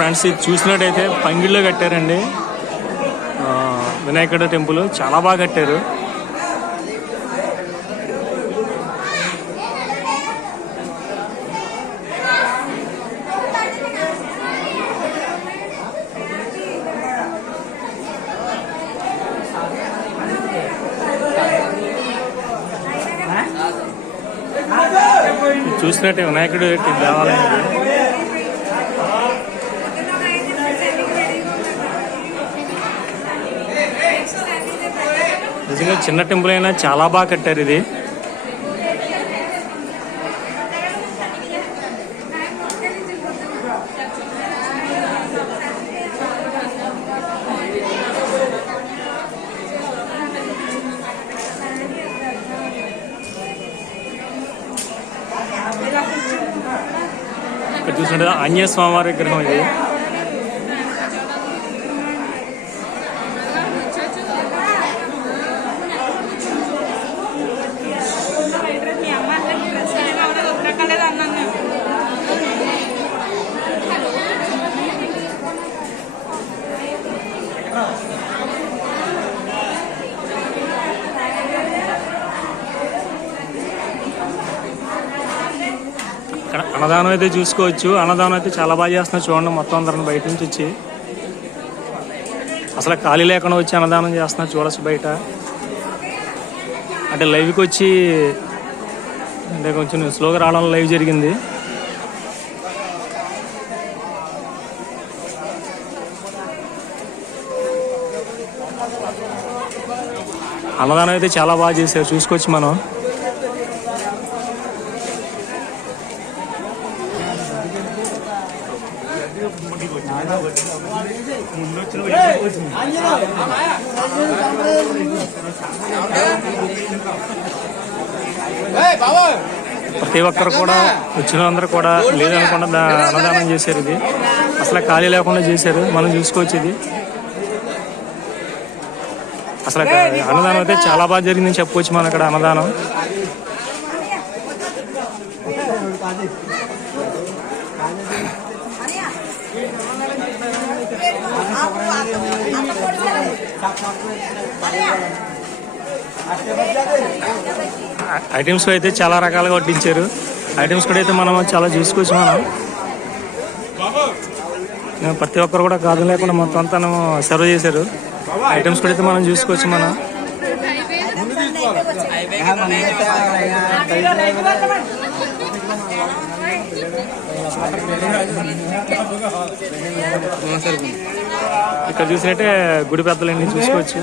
Friends, ఇది చూసినట్టయితే పంగిల్లో కట్టారండి వినాయకుడు టెంపుల్. చాలా బాగా కట్టారు. చూసినట్టే వినాయకుడు దేవాలయం ఇది. నిజంగా చిన్న టెంపుల్ అయినా చాలా బాగా కట్టారు ఇది. ఇక్కడ చూసినట్టు ఆంజనేయ స్వామివారి విగ్రహం ఇది. ఇక్కడ అన్నదానం అయితే చూసుకోవచ్చు. అన్నదానం అయితే చాలా బాగా చేస్తున్నారు చూడండి. మొత్తం అందరం బయట నుంచి వచ్చి అసలు ఖాళీ లేకుండా వచ్చి అన్నదానం చేస్తున్నారు చూడచ్చు బయట. అంటే లైవ్కి వచ్చి అంటే కొంచెం స్లోగా రావడం లైవ్ జరిగింది. అన్నదానం అయితే చాలా బాగా చేశారు చూసుకోవచ్చు మనం. ప్రతి ఒక్కరు కూడా వచ్చిన అందరూ కూడా లేదనకుండా అన్నదానం చేశారు. ఇది అసలు ఖాళీ లేకుండా చేశారు. మనం చూసుకోవచ్చు. ఇది అసలు అన్నదానం అయితే చాలా బాగా జరిగిందని చెప్పుకోవచ్చు మనం. అక్కడ అన్నదానం ఐటమ్స్ అయితే చాలా రకాలుగా వడ్డించారు. ఐటమ్స్ కూడా అయితే మనం చాలా చూసుకోవచ్చు మనం. ప్రతి ఒక్కరు కూడా కాదు లేకుండా మొత్తం అంతా సర్వ్ చేశారు. ఐటమ్స్ కూడా అయితే మనం చూసుకోవచ్చు మనం. ఇక్కడ చూసినట్టే గుడి పెద్దలన్నీ చూసుకోవచ్చు.